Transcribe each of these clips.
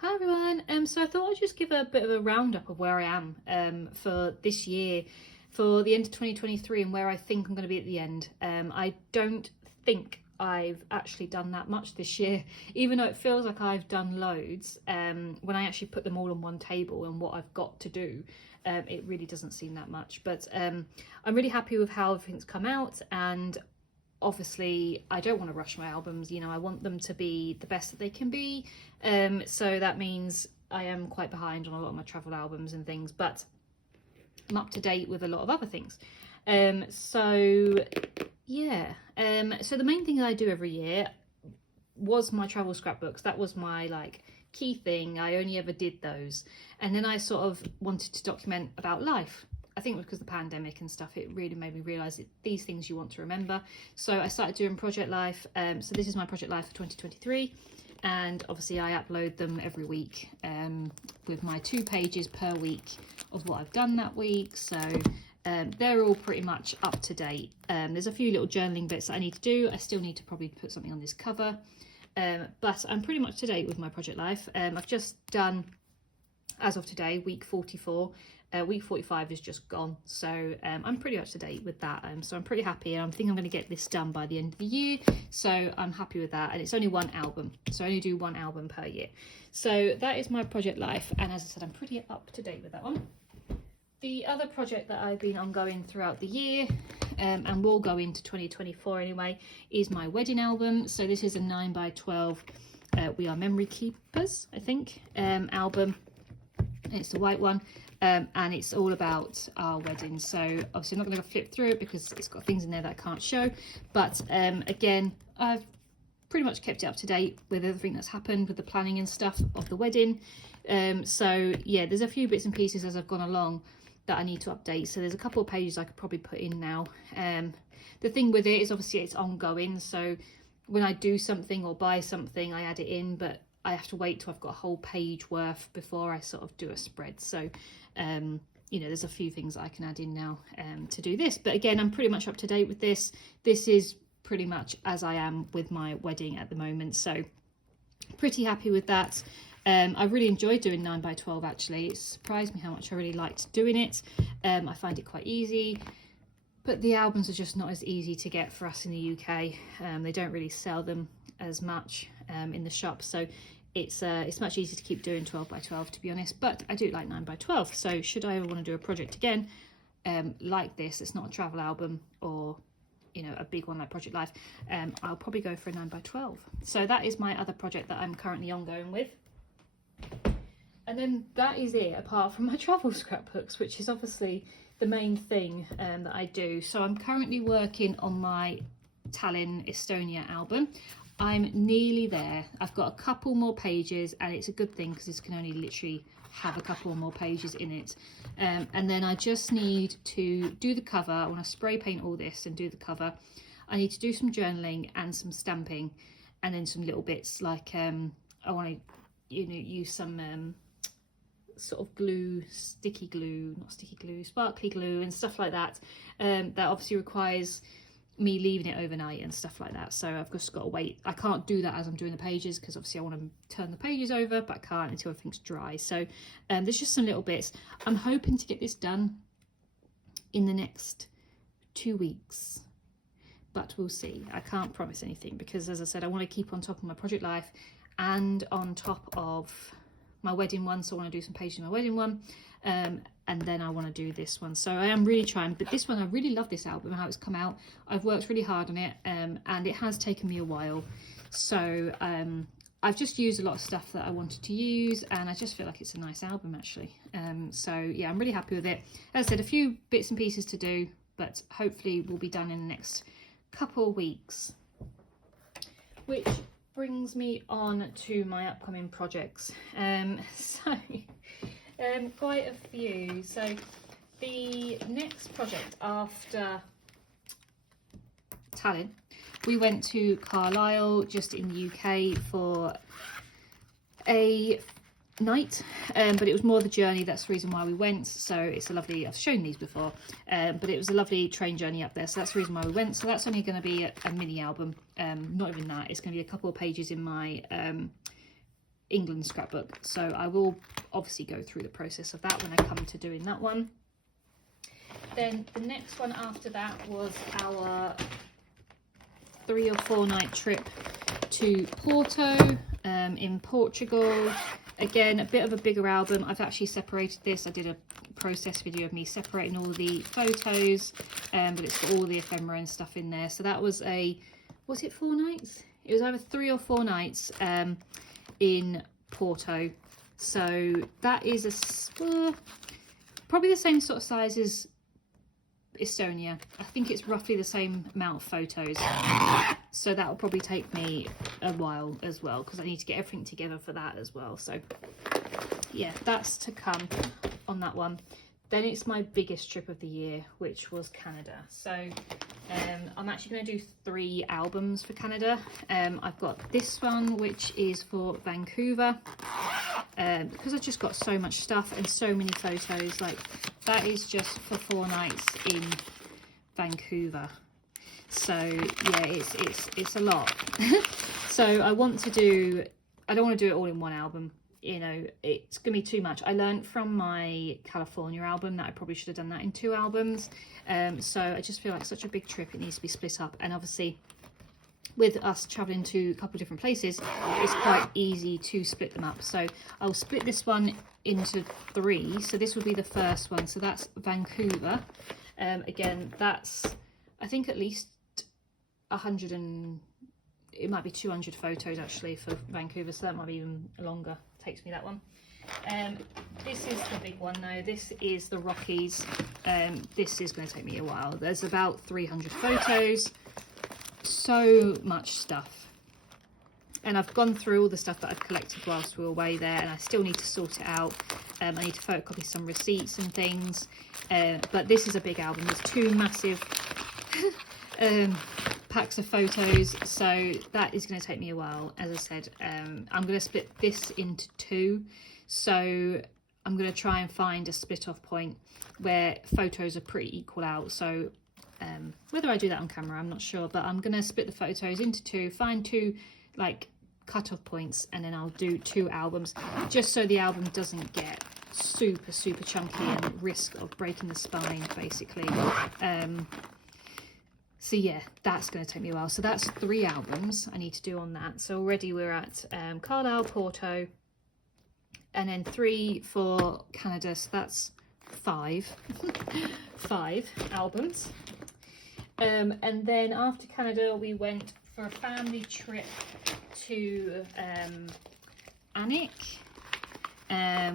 Hi everyone. So I thought I'd just give a bit of a roundup of where I am for this year, for the end of 2023, and where I think I'm going to be at the end. I don't think I've actually done that much this year, even though it feels like I've done loads. When I actually put them all on one table and what I've got to do, it really doesn't seem that much. But I'm really happy with how everything's come out, and obviously I don't want to rush my albums. You know, I want them to be the best that they can be, so that means I am quite behind on a lot of my travel albums and things, but I'm up to date with a lot of other things. So yeah, so the main thing that I do every year was my travel scrapbooks. That was my like key thing. I only ever did those, and then I sort of wanted to document about life. I think it was because of the pandemic and stuff, it really made me realise that these things you want to remember. So I started doing Project Life. So this is my Project Life for 2023. And obviously I upload them every week with my 2 pages per week of what I've done that week. So they're all pretty much up to date. There's a few little journaling bits that I need to do. I still need to probably put something on this cover. But I'm pretty much to date with my Project Life. I've just done, as of today, week 44. Week 45 is just gone, so I'm pretty up to date with that, so I'm pretty happy, and I think I'm going to get this done by the end of the year, so I'm happy with that. And it's only one album, so I only do one album per year. So that is my Project Life, and as I said, I'm pretty up to date with that one. The other project that I've been ongoing throughout the year, and will go into 2024 anyway, is my wedding album. So this is a 9x12 We Are Memory Keepers, I think, album. It's the white one. And it's all about our wedding. So obviously I'm not going to flip through it because it's got things in there that I can't show, but again, I've pretty much kept it up to date with everything that's happened with the planning and stuff of the wedding. So yeah, there's a few bits and pieces as I've gone along that I need to update. So there's a couple of pages I could probably put in now. The thing with it is obviously it's ongoing, so when I do something or buy something I add it in, but I have to wait till I've got a whole page worth before I sort of do a spread. So you know, there's a few things I can add in now to do this, but again, I'm pretty much up to date with this. This is pretty much as I am with my wedding at the moment, so pretty happy with that. I really enjoyed doing 9x12 actually. It surprised me how much I really liked doing it. I find it quite easy, but the albums are just not as easy to get for us in the UK. They don't really sell them as much in the shop, so it's much easier to keep doing 12x12, to be honest, but I do like 9x12. So should I ever want to do a project again like this, it's not a travel album or, you know, a big one like Project Life, I'll probably go for a 9x12. So that is my other project that I'm currently ongoing with. And then that is it, apart from my travel scrapbooks, which is obviously the main thing that I do. So I'm currently working on my Tallinn, Estonia album. I'm nearly there. I've got a couple more pages, and it's a good thing because this can only literally have a couple more pages in it. And then I just need to do the cover. I want to spray paint all this and do the cover. I need to do some journaling and some stamping, and then some little bits like I want to, you know, use some sort of glue, sparkly glue and stuff like that. That obviously requires me leaving it overnight and stuff like that, so I've just got to wait. I can't do that as I'm doing the pages because obviously I want to turn the pages over, but I can't until everything's dry. So there's just some little bits. I'm hoping to get this done in the next 2 weeks, but we'll see. I can't promise anything because, as I said, I want to keep on top of my Project Life and on top of my wedding one. So I want to do some pages in my wedding one, and then I want to do this one. So I am really trying, but this one, I really love this album, how it's come out. I've worked really hard on it, and it has taken me a while. So I've just used a lot of stuff that I wanted to use, and I just feel like it's a nice album actually. So yeah, I'm really happy with it. As I said, a few bits and pieces to do, but hopefully we'll be done in the next couple of weeks. Which brings me on to my upcoming projects. Quite a few. So the next project after Tallinn, we went to Carlisle, just in the UK, for a night, but it was more the journey. That's the reason why we went. So it's a lovely, I've shown these before, but it was a lovely train journey up there, so that's the reason why we went. So that's only going to be a mini album, not even that. It's going to be a couple of pages in my England scrapbook. So I will obviously go through the process of that when I come to doing that one. Then the next one after that was our 3 or 4 night trip to Porto in Portugal. Again, a bit of a bigger album. I've actually separated this. I did a process video of me separating all the photos, but it's got all the ephemera and stuff in there. So that was was it 4 nights? It was either 3 or 4 nights in Porto. So that is probably the same sort of size as Estonia. I think it's roughly the same amount of photos, so that will probably take me a while as well, because I need to get everything together for that as well. So yeah, that's to come on that one. Then it's my biggest trip of the year, which was Canada. So I'm actually going to do 3 albums for Canada. I've got this one, which is for Vancouver, because I've just got so much stuff and so many photos. Like, that is just for 4 nights in Vancouver. So yeah, it's a lot. So I don't want to do it all in one album. You know, it's gonna be too much. I learned from my California album that I probably should have done that in 2 albums. So I just feel like such a big trip, it needs to be split up. And obviously, with us traveling to a couple of different places, it's quite easy to split them up. So I'll split this one into 3. So this will be the first one. So that's Vancouver. Again, that's, I think, at least 100 and it might be 200 photos actually for Vancouver, so that might be even longer. Takes me that one. This is the big one though. This is the Rockies. This is going to take me a while. There's about 300 photos. So much stuff. And I've gone through all the stuff that I've collected whilst we were away there, and I still need to sort it out. I need to photocopy some receipts and things. But this is a big album. There's 2 massive packs of photos, so that is going to take me a while. As I said, I'm going to split this into 2, so I'm going to try and find a split off point where photos are pretty equal out. So whether I do that on camera, I'm not sure, but I'm going to split the photos into 2, find 2 like cut-off points, and then I'll do 2 albums, just so the album doesn't get super chunky and risk of breaking the spine basically. So yeah, that's going to take me a while. So that's 3 albums I need to do on that. So already we're at Carlisle, Porto, and then 3 for Canada. So that's 5, 5 albums. And then after Canada, we went for a family trip to Anik,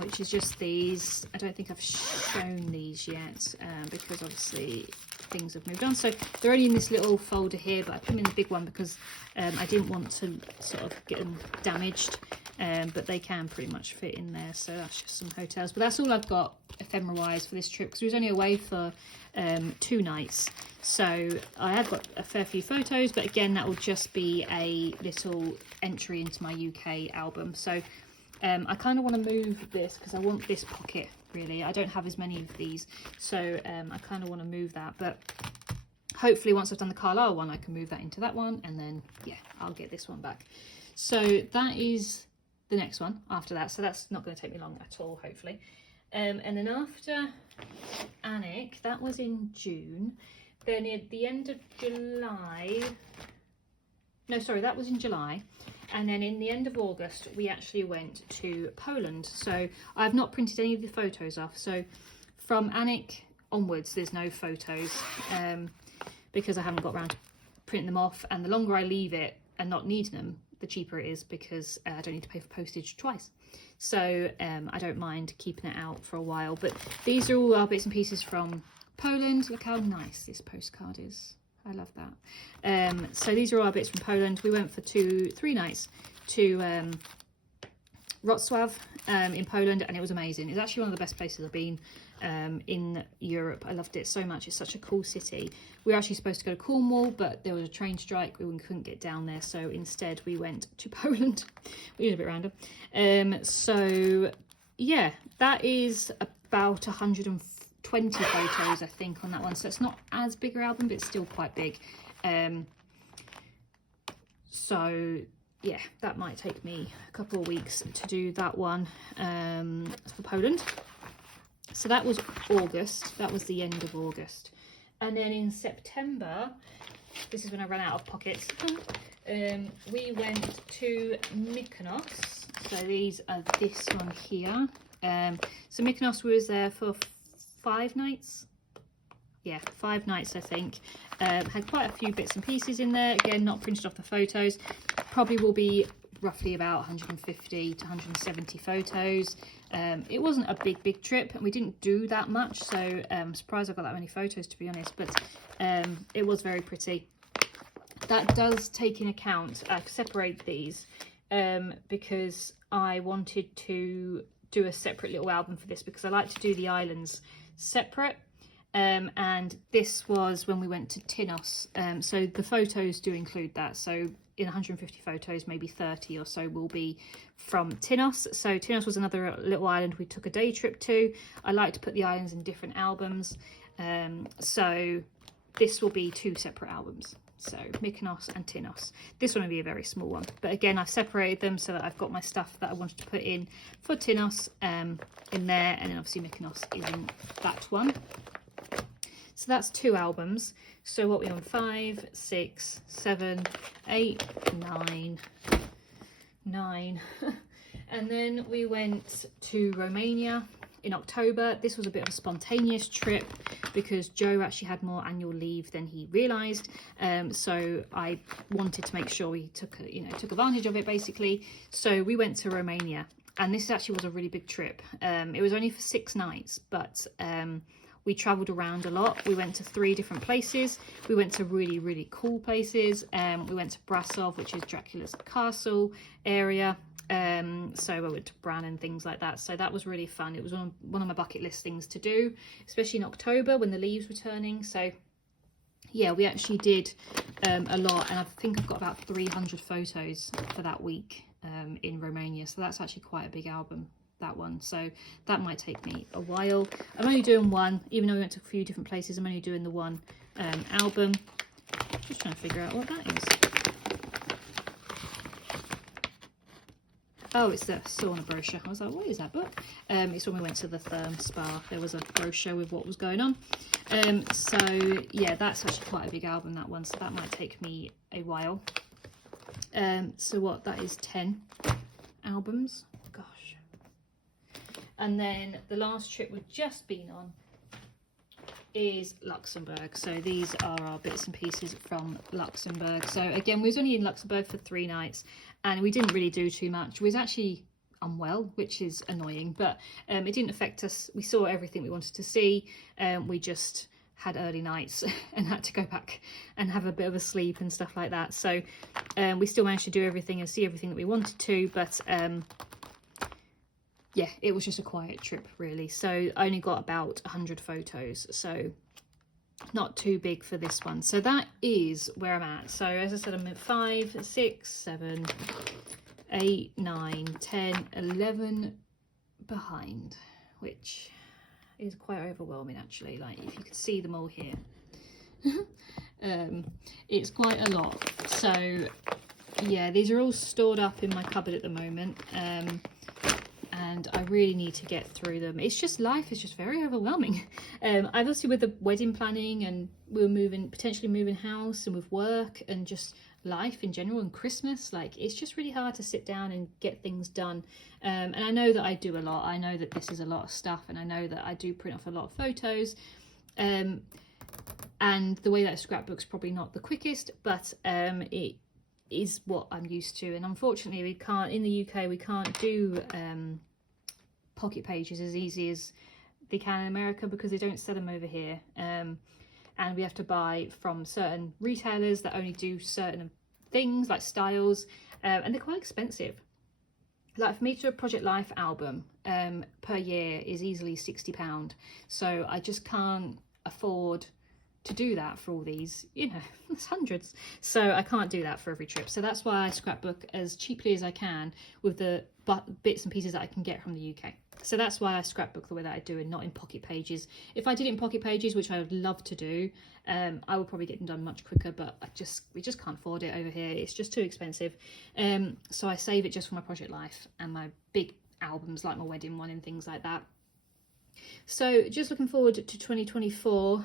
which is just these. I don't think I've shown these yet because obviously things have moved on, so they're only in this little folder here, but I put them in the big one because I didn't want to sort of get them damaged, but they can pretty much fit in there. So that's just some hotels, but that's all I've got ephemera wise for this trip, because we was only away for 2 nights. So I have got a fair few photos, but again, that will just be a little entry into my UK album. So I kind of want to move this because I want this pocket. Really, I don't have as many of these, so I kind of want to move that, but hopefully once I've done the Carlisle one, I can move that into that one, and then yeah, I'll get this one back. So that is the next one after that, so that's not going to take me long at all, hopefully. And then after Anik, that was in June. Then at the end of July, no, sorry, that was in July. And then in the end of August, we actually went to Poland. So I've not printed any of the photos off. So from Anik onwards, there's no photos because I haven't got around to printing them off. And the longer I leave it and not needing them, the cheaper it is, because I don't need to pay for postage twice. So I don't mind keeping it out for a while. But these are all our bits and pieces from Poland. Look how nice this postcard is. I love that. So these are all our bits from Poland. We went for 3 nights to Wrocław in Poland, and it was amazing. It's actually one of the best places I've been in Europe. I loved it so much. It's such a cool city. We were actually supposed to go to Cornwall, but there was a train strike. We couldn't get down there, so instead we went to Poland. We did a bit random. So yeah, that is about 120 photos I think on that one, so it's not as big an album, but it's still quite big. So yeah, that might take me a couple of weeks to do that one for Poland. So that was August, that was the end of August. And then in September, this is when I ran out of pockets, we went to Mykonos. So these are this one here. So Mykonos, we was there for 5 nights. Yeah, 5 nights I think. Had quite a few bits and pieces in there. Again, not printed off the photos. Probably will be roughly about 150 to 170 photos. It wasn't a big trip, and we didn't do that much, so I'm surprised I've got that many photos, to be honest, but it was very pretty. That does take in account, I've separated these because I wanted to do a separate little album for this, because I like to do the islands separate. And this was when we went to Tinos, so the photos do include that. So in 150 photos, maybe 30 or so will be from Tinos. So Tinos was another little island we took a day trip to. I like to put the islands in different albums, so this will be 2 separate albums. So Mykonos and Tinos. This one will be a very small one, but again, I've separated them so that I've got my stuff that I wanted to put in for Tinos in there, and then obviously Mykonos is in that one. So that's 2 albums. So what we on? 5, 6, 7, 8, 9. And then we went to Romania in October. This was a bit of a spontaneous trip because Joe actually had more annual leave than he realised. So I wanted to make sure we took advantage of it basically. So we went to Romania, and this actually was a really big trip. It was only for 6 nights, but we travelled around a lot. We went to 3 different places. We went to really cool places. We went to Brasov, which is Dracula's castle area. So I went to Bran and things like that. So that was really fun. It was one of my bucket list things to do, especially in October when the leaves were turning. So yeah, we actually did a lot, and I think I've got about 300 photos for that week in Romania. So that's actually quite a big album, that one. So that might take me a while. I'm only doing one, even though we went to a few different places. I'm only doing the one album. Just trying to figure out what that is. Oh, it's the sauna brochure. I was like, what is that book? It's when we went to the therm spa. There was a brochure with what was going on. So yeah, that's actually quite a big album, that one. So that might take me a while. So what, that is 10 albums. Gosh. And then the last trip we've just been on is Luxembourg. So these are our bits and pieces from Luxembourg. So again, we was only in Luxembourg for 3 nights, and we didn't really do too much. We was actually unwell, which is annoying, but it didn't affect us. We saw everything we wanted to see. We just had early nights and had to go back and have a bit of a sleep and stuff like that. So we still managed to do everything and see everything that we wanted to, but yeah, it was just a quiet trip really. So I only got about 100 photos, so not too big for this one. So that is where I'm at. So as I said, I'm at 5, 6, 7, 8, 9, 10, 11 behind, which is quite overwhelming actually. Like, if you could see them all here, it's quite a lot. So yeah, these are all stored up in my cupboard at the moment, and I really need to get through them. It's just, life is just very overwhelming. Obviously with the wedding planning, and we were potentially moving house, and with work and just life in general, and Christmas, like, it's just really hard to sit down and get things done. And I know that I do a lot. I know that this is a lot of stuff, and I know that I do print off a lot of photos. And the way that a scrapbook's probably not the quickest, but it is what I'm used to. And unfortunately, we can't, in the UK, we can't do pocket pages as easy as they can in America, because they don't sell them over here. And we have to buy from certain retailers that only do certain things, like styles, and they're quite expensive. Like, for me to do a Project Life album per year is easily £60. So I just can't afford to do that for all these, you know, it's hundreds. So I can't do that for every trip. So that's why I scrapbook as cheaply as I can with the bits and pieces that I can get from the UK. So that's why I scrapbook the way that I do and not in pocket pages. If I did it in pocket pages, which I would love to do, I would probably get them done much quicker, but we just can't afford it over here. It's just too expensive. So I save it just for my project life and my big albums like my wedding one and things like that. So just looking forward to 2024.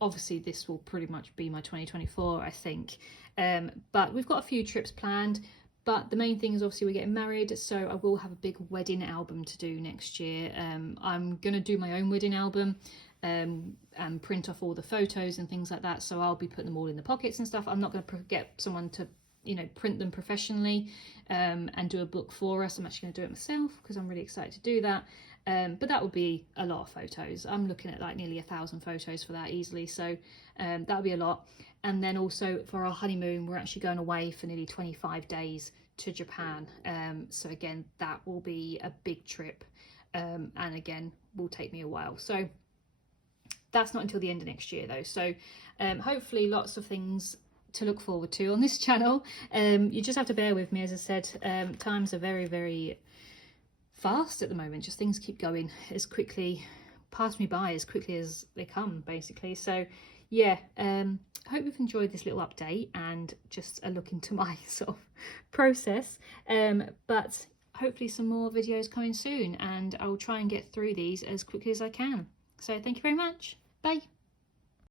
Obviously this will pretty much be my 2024, I think. But we've got a few trips planned. But the main thing is obviously we're getting married, so I will have a big wedding album to do next year. I'm going to do my own wedding album and print off all the photos and things like that. So I'll be putting them all in the pockets and stuff. I'm not going to get someone to, you know, print them professionally and do a book for us. I'm actually going to do it myself because I'm really excited to do that. But that would be a lot of photos. I'm looking at like nearly 1,000 photos for that easily. So that'll be a lot. And then also for our honeymoon, we're actually going away for nearly 25 days to Japan. So again, that will be a big trip. And again, will take me a while. So that's not until the end of next year though. So hopefully lots of things to look forward to on this channel. You just have to bear with me. As I said, times are very, very fast at the moment. Just things keep going as quickly, pass me by as quickly as they come, basically. So yeah, hope you've enjoyed this little update and just a look into my sort of process. But hopefully some more videos coming soon, and I'll try and get through these as quickly as I can. So thank you very much. Bye.